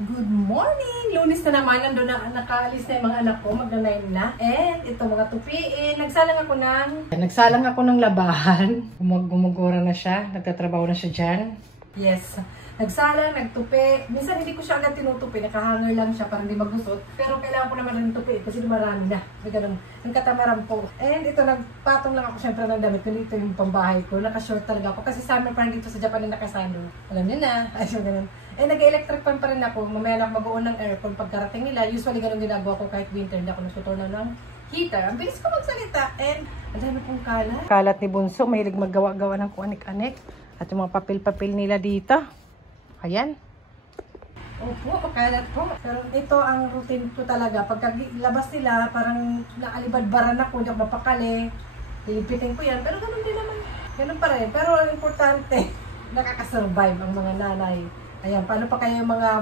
Good morning! Lunes na naman, nandun na nakaalis na yung mga anak ko, magna-9 na. And ito mga tupiin, nagsalang ako ng labahan. Gumugura na siya, nagtatrabaho na siya dyan. Yes, nagsalang, nagtupi. Minsan hindi ko siya agad tinutupi, nakahanger lang siya para hindi magusot. Pero kailangan ko naman rin tupi kasi marami na. Ganun, ang katamaran po. And ito, nagpatong lang ako syempre ng damit. Dito yung pambahay ko, naka-short talaga ako. Kasi summer pa dito sa Japan na nakasalo. Alam niyo na, ayun ganun. Eh, nag-electric fan pa rin ako. Mamaya na mag-uon ng aircon pagkarating nila. Usually, ganun ginagawa ko kahit winter. Hindi ako nagtuturna ng heater. Ang bilis ko magsalita. And, ang dami pong kalat. Kalat ni Bunso. Mahilig maggawa-gawa ng kuanik-anik. At yung mga papel-papel nila dito. Ayan. Opo, kalat po. Pero ito ang routine ko talaga. Pagkalabas nila, parang naalibadbaran ako. Hindi ako mapakali. Lilipitin ko yan. Pero ganun din naman. Ganun pa rin. Pero ang importante, nakakasurvive ang mga nanay. Ayan, paano pa kayo mga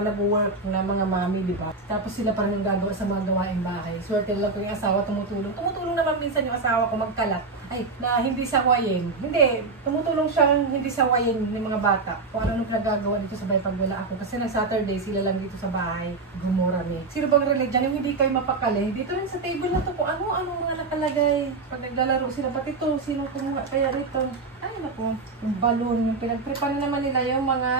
nag-work na mga mami, di ba? Tapos sila pa rin yung gagawa sa mga gawaing bahay. Swerte lang ko yung asawa tumutulong. Tumutulong naman minsan yung asawa ko magkalat. Ay, na hindi sawayin. Hindi, tumutulong siyang hindi sawayin ng mga bata. Kung ano nung nagagawa dito sa bahay pag wala ako. Kasi nag-Saturday sila lang dito sa bahay. Gumurami. Sino bang relate dyan? Yung hindi kayo mapakali. Dito rin sa table na to kung ano mga nakalagay. Pag naglalaro sila, ba't ito? Sino kumuha kaya rito? Ay, naku. Yung balloon. Yung pinagtripan naman nila yung mga,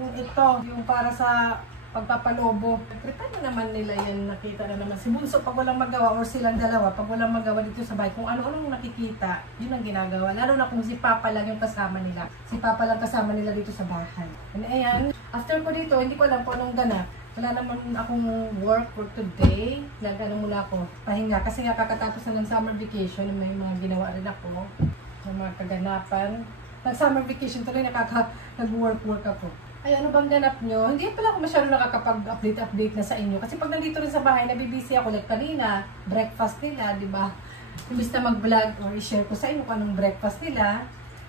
yung ito. Yung para sa pagpapalobo. Tripan na naman nila yan, nakita na naman. Si Bunso, pag walang magawa, or silang dalawa, pag walang magawa dito sa bahay, kung ano-anong nakikita, yun ang ginagawa. Lalo na kung si Papa lang yung kasama nila. Si Papa lang kasama nila dito sa bahay. And ayan, after ko dito, hindi ko alam kung anong ganap. Wala naman akong work for today. Nag-ano muna ako, pahinga. Kasi nga kakatapos na ng summer vacation, may mga ginawa rin ako. Yung mga kaganapan. Nag-summer vacation tuloy, nag-work ako. Ay, ano bang ganap nyo? Hindi pala ako masyado nakakapag-update na sa inyo. Kasi pag nandito rin sa bahay, nabibisi ako. Like kanina, breakfast nila, di ba? Imbis na mag-vlog or i-share ko sa inyo kung anong breakfast nila.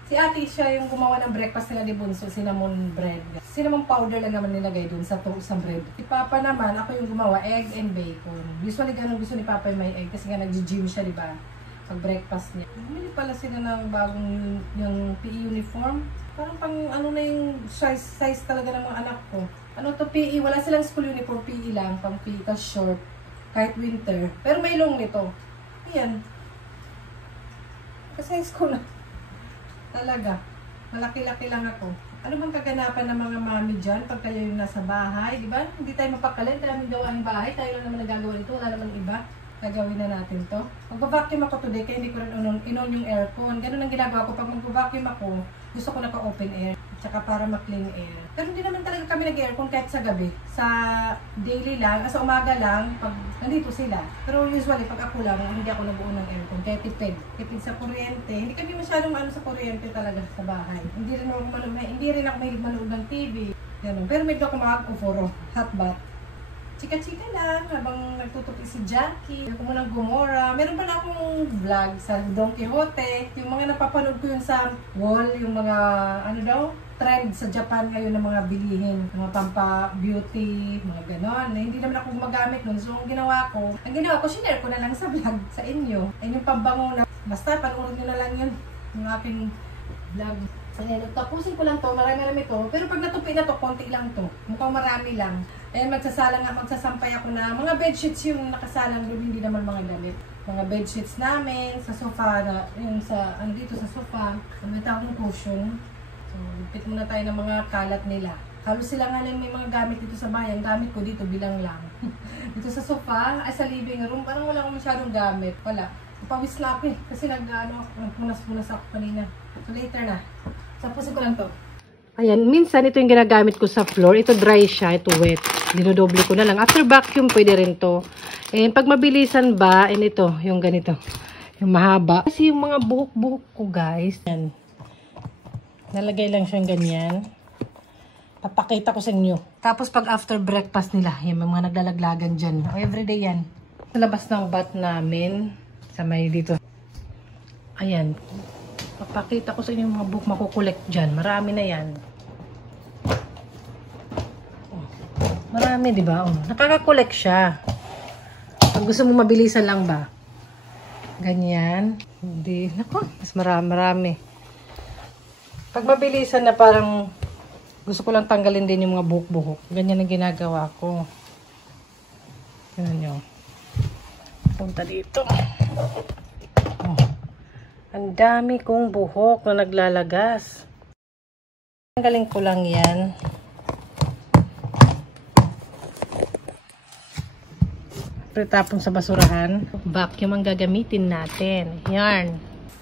Si ate, siya yung gumawa ng breakfast nila ni Bunso, cinnamon bread. Cinnamon powder lang naman nilagay dun sa bread. Si Papa naman, ako yung gumawa, egg and bacon. Usually ganun gusto ni Papa yung may egg kasi nga nag-gym siya, di ba? Pag-breakfast niya. Bumili pala sila ng bagong yung PE uniform. Parang pang ano na yung size talaga ng mga anak ko. Ano to PE? Wala silang school uniform, PE lang. Pang PE, tas short. Kahit winter. Pero may long nito. Ayan. Kasi ko na. Talaga. Malaki-laki lang ako. Ano bang kaganapan ng mga mami dyan pag kayo yung nasa bahay? Diba? Hindi tayo mapakalit. Tayo yung gawain bahay. Tayo lang naman nagagawa nito. Wala naman iba. Gagawin na natin to. Mag-vacuum ako today kaya hindi ko rin inon yung aircon. Ganun ang ginagawa ko. Pag mag-vacuum ako, gusto ko naka-open air. Tsaka para ma-clean air. Pero hindi naman talaga kami nag-aircon kahit sa gabi. Sa daily lang, sa umaga lang, pag nandito sila. Pero usually, pag ako lang, hindi ako nag-uon ng aircon. Kaya tipid. Tipid sa kuryente. Hindi kami masyadong ano sa kuryente talaga sa bahay. Hindi rin ako mahilig manood ng TV. Ganun. Pero medyo ako mag-uforo. Hot bath. Chika-chika lang habang nagtutupi si Jackie. Ako munang Gomora. Meron pala akong vlog sa Don Quixote. Yung mga napapanood ko yun sa wall, yung mga ano daw, trend sa Japan ngayon ng mga bilihin. Mga pampa-beauty, mga ganon. Hindi naman ako gumagamit nun. So, ang ginawa ko, sinare ko na lang sa vlog sa inyo. Ay yung pambango na, basta panoorin nyo na lang yun. Yung aking vlog. Ayan, tapusin ko lang to, marami to. Pero pag natupi na to, konti lang to. Mukhang marami lang. Ayan, magsasampay ako na mga bedsheets yung nakasalang doon, hindi naman mga damit. Mga bedsheets namin, sa sofa, yung sa, dito sa sofa, may tawag ng cushion. So, lupit muna tayo ng mga kalat nila. Halos sila nga lang may mga gamit dito sa bahay. Ang gamit ko dito, bilang lang. Dito sa sofa, ay sa living room, parang wala akong masyadong gamit. Wala. Pawis na ako eh. Kasi nagpunas ako kanina. So, later na. Tapusin ko lang to. Ayan, minsan ito yung ginagamit ko sa floor. Ito dry siya, ito wet. Dinodoble ko na lang. After vacuum, pwede rin to. And pag mabilisan ba, and ito, yung ganito. Yung mahaba. Kasi yung mga buhok-buhok ko, guys. Yan. Nalagay lang siyang ganyan. Papakita ko sa inyo. Tapos pag after breakfast nila, yung mga naglalaglagan dyan. O, everyday yan. Sa labas ng bath namin, sa may dito. Ayan. Papakita ko sa inyo yung mga buhok makukolekt dyan. Marami na yan. Marami, di ba? Nakakakolekt siya. Pag gusto mo mabilisan lang ba? Ganyan. Hindi. Nako, mas marami. Pag mabilisan na parang Gusto ko lang tanggalin din yung mga buhok-buhok. Ganyan ang ginagawa ko. Ganyan nyo. Punta dito. Oh. Ang dami kong buhok na naglalagas. Tanggalin ko lang yan. Tapon sa basurahan. Vacuum ang gagamitin natin. Yarn.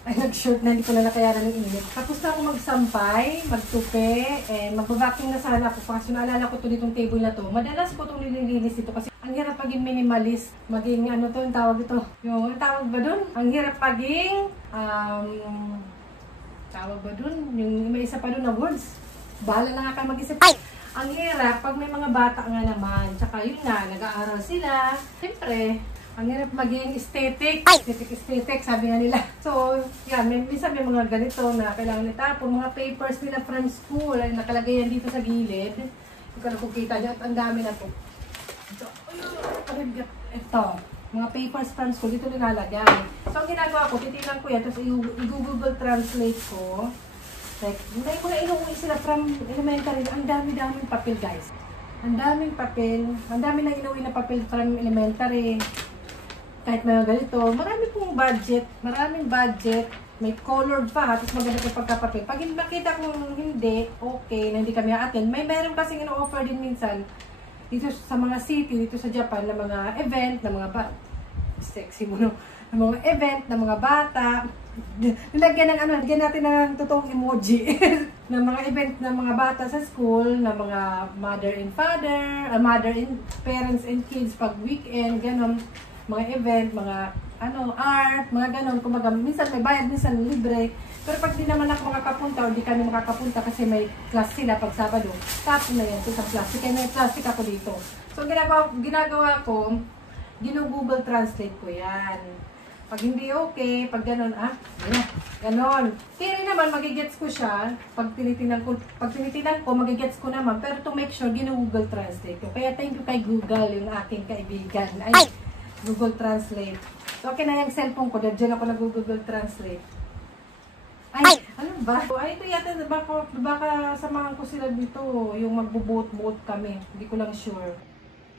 Ay, nag-short na, hindi ko na nakayaran ng init. Tapos na ako magsampay, magtupi, and mag-vacuum na sana ako. Kasi naalala ko to ditong table na to. Madalas ko itong nililinis dito kasi ang hirap maging minimalist. Maging ano to, yung tawag ito. Yung tawag ba dun? Ang hirap maging, tawag ba dun? Yung may isa pa dun na words. Bahala na nga ka mag-isip. Ang hirap pag may mga bata nga naman. Tsaka yun nga, nag-aaral sila. Siyempre, ang hirap maging aesthetic. Aesthetic, sabi nga nila. So, yan, minsan may mga ganito na kailangan itapon. Mga papers nila from school. Ay, nakalagay yan dito sa gilid. Hindi ko na kukita dyan. Ang dami na po. Ito. Mga papers from school. Dito nilalagay. So, ang ginagawa ko, titinan ko yan. Tapos, i-Google Translate ko. Like, hindi ko na inuwi sila from elementary. Ang dami-daming papel, guys. Ang daming papel. Ang dami na inuwi na papel from elementary. Kahit mga ganito. Marami pong budget. Maraming budget. May colored pa. Tapos maganda yung pagkapapel. Pag makita kong hindi, okay, na hindi kami attend. May meron kasing ino-offer din minsan dito sa mga city, dito sa Japan, na mga event, na mga sexy mo, no? Na mga event, na mga bata. Nilagyan ng ano, lagyan natin ng totoong emoji ng mga event ng mga bata sa school, ng mga mother and father, mother and parents and kids pag weekend, ganon, mga event, mga ano, art, mga ganon, kumbaga minsan may bayad, minsan libre. Pero pag di naman ako makakapunta o di kami makakapunta kasi may class sila pag Sabado, tapos na yan sa plastic, kaya may plastic ako dito. So ginagawa ko, Google Translate ko yan. Pag hindi okay, pag gano'n, gano'n. Kaya naman, magigets ko siya. Pag tinitinan ko, magigets ko naman. Pero to make sure, Google Translate ko. Kaya thank you kay Google, yung aking kaibigan. Ay, Google Translate. So, okay na yung cellphone ko. Diyan ako nag-Google Translate. Ay, ano ba? Ay, ito yata, baka samahan ko sila dito. Yung magbubuot-buot kami. Hindi ko lang sure.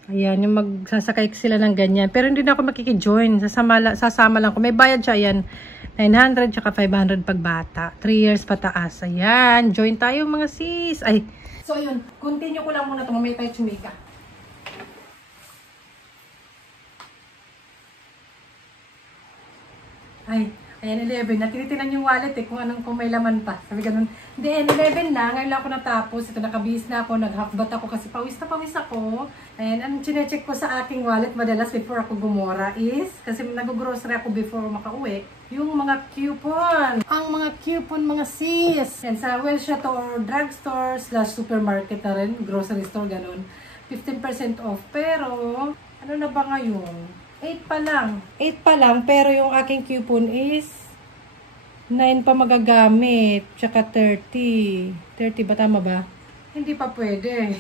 Ayan, yung magsasakay sila ng ganyan. Pero hindi na ako makikijoin. Sasama lang ko. May bayad siya, ayan. 900 tsaka 500 pag bata. 3 years pataas. Ayan, join tayo mga sis. Ay. So, yun. Continue ko lang muna ito. Mamaya tayo tsumika. Ay. Ayan, 11 na. Tinitinan yung wallet kung may laman pa. Sabi ganun. Hindi, 11 na. Ngayon lang ako natapos. Ito, nakabihis na ako. Nag-halfbat ako kasi pawis na pawis ako. Ayan, ang chinecheck ko sa aking wallet madalas before ako gumora is, kasi nag-grocery ako before makauwi, yung mga coupon. Ang mga coupon, mga sis. Yan, sa Wellshot or drugstore / supermarket na rin, grocery store, ganun. 15% off. Pero, ano na ba ngayon? 8 pa lang. 8 pa lang, pero yung aking coupon is 9 pa magagamit. Tsaka 30. 30 ba? Tama ba? Hindi pa pwede.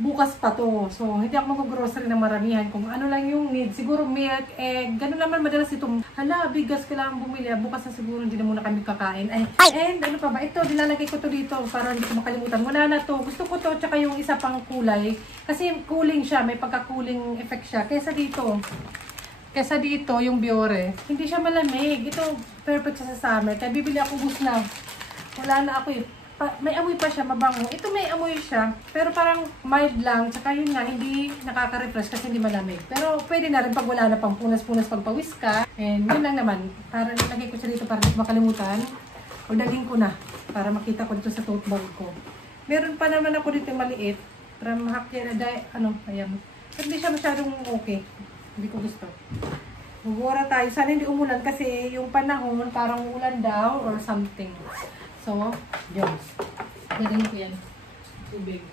Bukas pa to. So, hindi ako mag-grocery na maramihan. Kung ano lang yung need. Siguro milk, egg. Ganun naman madalas itong, hala, bigas kailangan bumili. Bukas na siguro hindi na muna kami kakain. Ay, and ano pa ba? Ito, nilalagay ko to dito para hindi ko makalimutan. Wala na to. Gusto ko to. Tsaka yung isa pang kulay. Kasi cooling siya. May pagka-cooling effect siya. Kesa dito, yung Biore. Hindi siya malamig. Ito, perfect siya sa summer. Kaya bibili ako bus na. Wala na ako may amoy pa siya, mabango. Ito may amoy siya, pero parang mild lang. Tsaka yun nga, hindi nakaka-refresh kasi hindi malamig. Pero pwede na rin pag wala na pang punas-punas pag pawis ka. And yun lang naman. Para nilagay ko siya dito para hindi makalimutan. O dalhin ko na para makita ko dito sa tote bag ko. Meron pa naman ako dito maliit. Para mahakya na ayan. Pero hindi siya masyadong okay. Hindi ko gusto. Bubura tayo. Sana hindi umulan kasi yung panahon parang ulan daw or something. So, Jones. Galing ko yan. Tubig.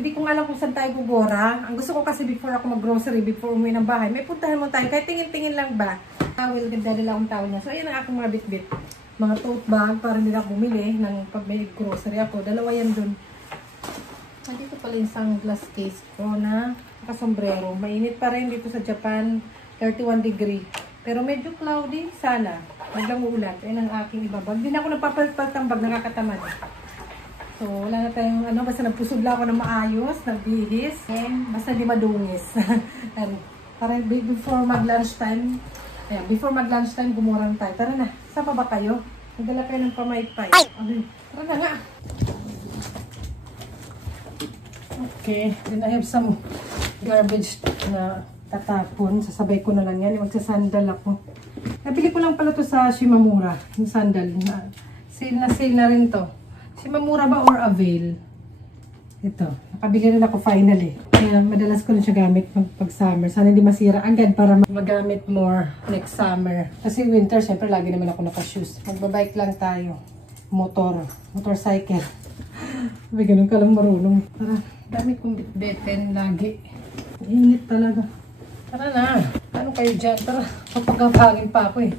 Hindi ko alam kung saan tayo bubura. Ang gusto ko kasi before ako mag-grocery, before umuwi ng bahay, may puntahan mo tayo. Kahit tingin-tingin lang ba? Towel, ganda nila akong towel niya. So, ayan ang aking mga bit-bit. Mga tote bag para hindi na ako bumili ng pag may grocery ako. Dalawa yan dun. Dito pala yung sunglass case ko na nakasombrero. Mainit pa rin dito sa Japan. 31 degree. Pero medyo cloudy. Sana. Maglang uulan. Ayan ang aking ibabag. Hindi na ako nagpapalpal ng bag. Nakakatamad. So, wala na tayong ano, basta nagpusog lang ako ng maayos, nagbihis, and basta di madungis. And parang before mag-lunch time, ayan, before mag-lunch time, gumurang tayo. Tara na, saan pa ba kayo? Nagdala kayo ng pamaypay. Okay, tara na nga. Okay, then I have some garbage na tatapon. Sasabay ko na lang yan. Magsasandal ako. Nabili ko lang pala to sa Shimamura. Yung sandal. Sale na rin to. Shimamura ba or Avail? Ito. Nakabili rin ako finally. Kaya madalas ko rin siya gamit pag summer. Sana hindi masira agad para magamit more next summer. Kasi winter, syempre lagi naman ako naka-shoes. Magbabike lang tayo. Motorcycle. May ganun ka lang marunong. Tara, dami kong bitbeten lagi. Init talaga. Tara na. Ano kayo dyan? Tara, papagapangin pa ako eh.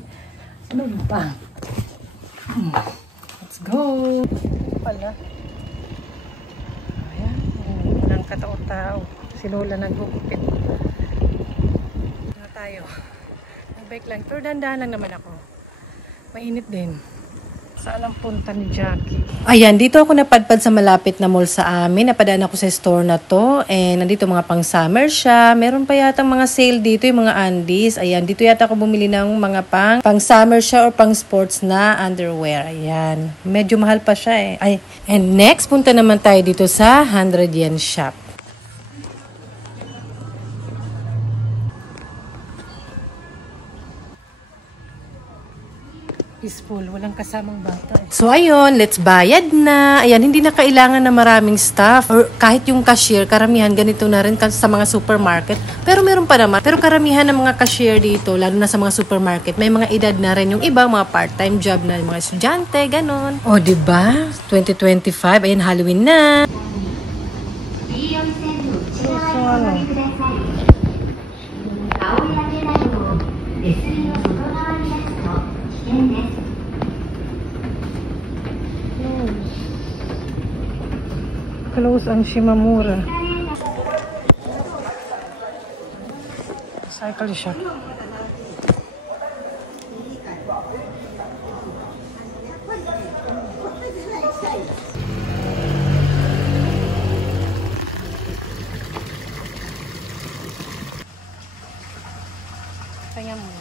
Ano ba? Let's go! Pala. Ayan. Walang katao-tao. Si Lola nagugupit. Na tayo. Nagbike lang. Pero dandahan lang naman ako. Mainit din. Saan ang punta ni Jackie? Ayan, dito ako napadpad sa malapit na mall sa amin. Napadaan ako sa store na to. And nandito mga pang summer siya. Meron pa yata mga sale dito, yung mga undies. Ayan, dito yata ako bumili ng mga pang summer siya or pang sports na underwear. Ayan, medyo mahal pa siya eh. And next, punta naman tayo dito sa 100 yen shop. Peaceful. Walang kasamang bata. So ayun, let's bayad na. Ayan, hindi na kailangan na maraming staff. Or kahit yung cashier, karamihan ganito na rin sa mga supermarket. Pero meron pa naman. Pero karamihan ng mga cashier dito, lalo na sa mga supermarket, may mga edad na rin yung iba, mga part-time job na mga estudyante, ganon. O, diba? 2025, ayan, Halloween na. So, ano? Close ang Shimamura. Cycle shop. Kaya muna.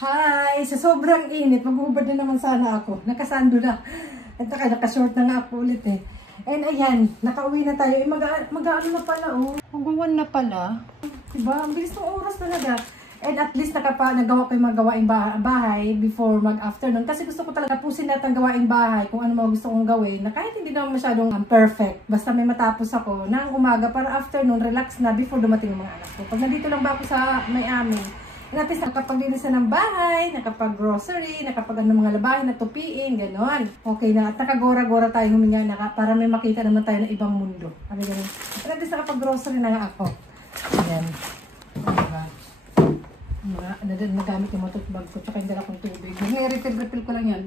Hi! Sa sobrang init, mag-ubad na naman sana ako. Nakasando na. At naka-short na nga ako ulit eh. And ayan, nakauwi na tayo. Eh, mag-ano na pala oh. Mag-1 na pala. Diba? Ang bilis ng oras talaga. And at least nagawa ko yung mga gawaing bahay before mag-afternoon. Kasi gusto ko talaga tapusin natin ang gawaing bahay kung ano mga gusto kong gawin. Na kahit hindi naman masyadong perfect. Basta may matapos ako ng umaga para afternoon, relax na before dumating yung mga anak ko. Pag nandito lang ba ako sa Miami, at least nakapaglinisan ng bahay, nakapag-grocery, nakapag-ano mga labahin, natupiin, gano'n. Okay na. At nakagora-gora tayo huminga para may makita naman tayo ng ibang mundo. Ano gano'n. At least nakapag-grocery na nga ako. Ayan. Diba? Nagamit yung matutbag ko, tsaka yung dala kong tubig. May refill ko lang yan.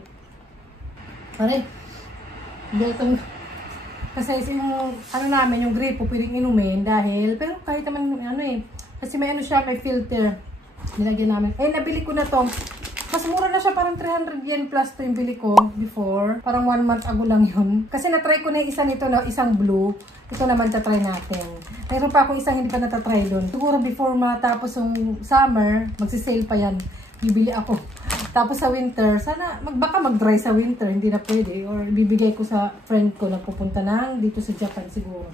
Pare, kasi yung, ano namin, yung gripo, pwedeng inumin dahil, pero kahit naman, ano eh, kasi may ano siya, may filter. Nilagyan namin. Eh, nabili ko na to. Mas mura na siya, parang 300 yen plus to yung bili ko before. Parang 1 month ago lang yun. Kasi natry ko na yung isa nito, na isang blue. Ito naman tatry natin. Mayroon pa akong isang hindi pa natatry doon. Siguro before matapos yung summer, magsisale pa yan. Bibili ako. Tapos sa winter, sana baka mag-dry sa winter, hindi na pwede. Or bibigay ko sa friend ko na pupunta na dito sa Japan siguro.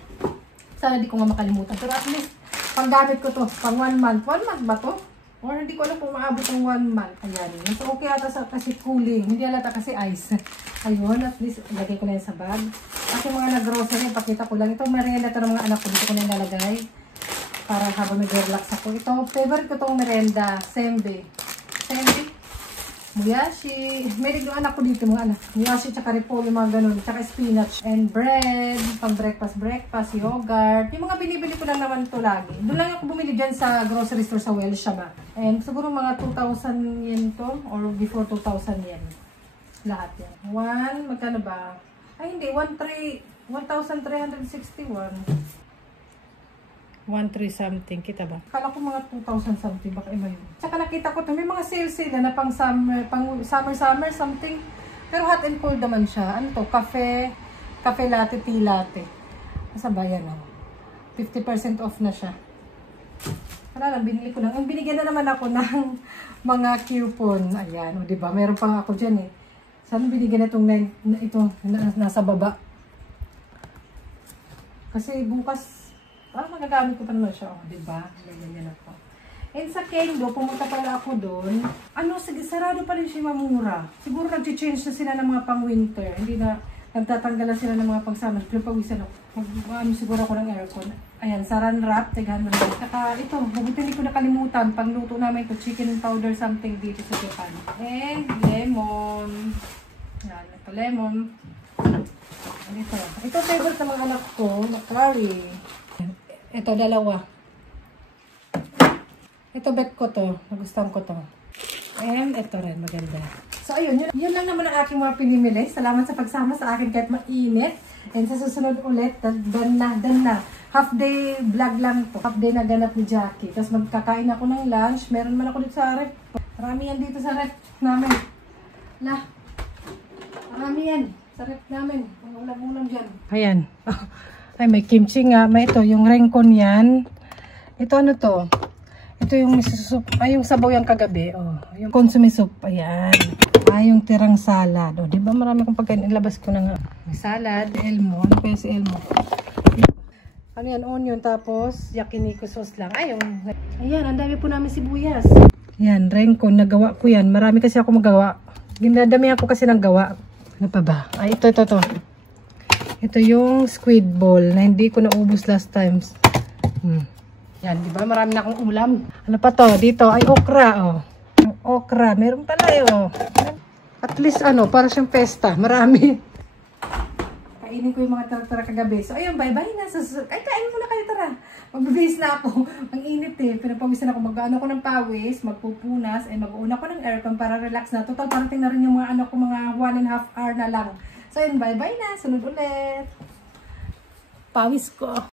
Sana di ko nga makalimutan. Pero at least, panggamit ko to, pang 1 month. 1 month ba to? Or hindi ko alam kung maabot ng 1 month. Ayan. So, okay ata kasi cooling. Hindi alata kasi ice. Ayun, at least, ilagay ko na yan sa bag. At yung mga nag-grocery, pakita ko lang. Ito, merienda to ng mga anak ko. Dito ko na nalagay. Para habang nag-relax ako. Ito, favorite ko tong merienda. Sembe. Muyashi. Meron yung anak ko dito, mga anak. Muyashi, tsaka repolyo, mga ganun. Tsaka spinach and bread. Pang breakfast, yogurt. Yung mga binibili ko lang naman to lagi. Doon lang ako bumili dyan sa grocery store sa Welshama. And siguro mga 2,000 yen to. Or before 2,000 yen. Lahat yan. Magkano ba? Ay, hindi. 1,361. 1,3 something, kita ba? Kala ko mga 2,000 something, baka iba yun. Tsaka nakita ko to, may mga sale na pang summer something. Pero hot and cold naman siya. Ano to? Cafe latte, tea latte. Nasa bayan o. 50% off na siya. Wala lang, binili ko lang. Ang binigyan na naman ako ng mga coupon. Ayan, o diba? Meron pang ako dyan eh. Sana binigyan na ito nasa baba. Kasi bukas, magagamit ko pa naman siya. O, diba? Ganyan ako. And sa Kendo, pumunta pala ako doon. Sige, sarado pa rin siya mamura. Siguro nag-change na sila ng mga pang-winter. Hindi na, nagtatanggalan sila ng mga pang-summer. Pero pawisan ako. Siguro ako ng aircon. Ayan, saran wrap, tegahan mo naman. Saka ito, hindi ko nakalimutan. Pangluto namin ito, chicken powder something dito sa Japan. And lemon. Yan, ito lemon. Ito favorite ng mga anak ko, na curry. Ito, dalawa. Ito, bet ko to. Nagustuhan ko to. And ito rin, maganda. So, ayun. Yun lang naman ang aking mga pinimili. Salamat sa pagsama sa akin kahit mainit. And sa susunod ulit, done na. Half day vlog lang to. Half day na ganap ni Jackie. Tapos magkakain ako ng lunch. Meron man ako dito sa ref. Marami yan dito sa ref namin. Marami yan sa ref namin. Mga ulam-ulam dyan. Ayan. Ay, may kimchi nga. May ito, yung renkon yan. Ito ano to? Ito yung miso soup. Ay, yung sabaw yan kagabi. Oh, yung consomme soup. Ayan. Ay, yung tirang salad. Oh, diba marami kong pagkain. Ilabas ko na nga. May salad, elmo. Ano kaya si elmo? Ano yan? Onion. Tapos, yakiniku sauce lang. Ay, yung... Ayan, ang dami po namin sibuyas. Ayan, renkon. Nagawa ko yan. Marami kasi ako magawa. Ginadami ako kasi ng gawa. Ano pa ba? Ay, ito. Ito yung squid ball na hindi ko naubos last times. Yan, di ba? Marami na akong ulam. Ano pa to? Dito ay okra, oh. Yung okra, meron pala oh. At least para siyang pesta. Marami. Kainin ko yung mga tara kagabi. So, ayun, bye-bye na. Ay, kain muna kayo, tara. Magbibihis na ako. Ang init eh. Pinapawisan ako. Mag-ano ko ng pawis, magpupunas, and mag-uuna ko ng aircon para relax na. Total, parating na rin yung mga mga 1.5 hour na lang. So, yun, bye-bye na. Sunod ulit. Pawis ko.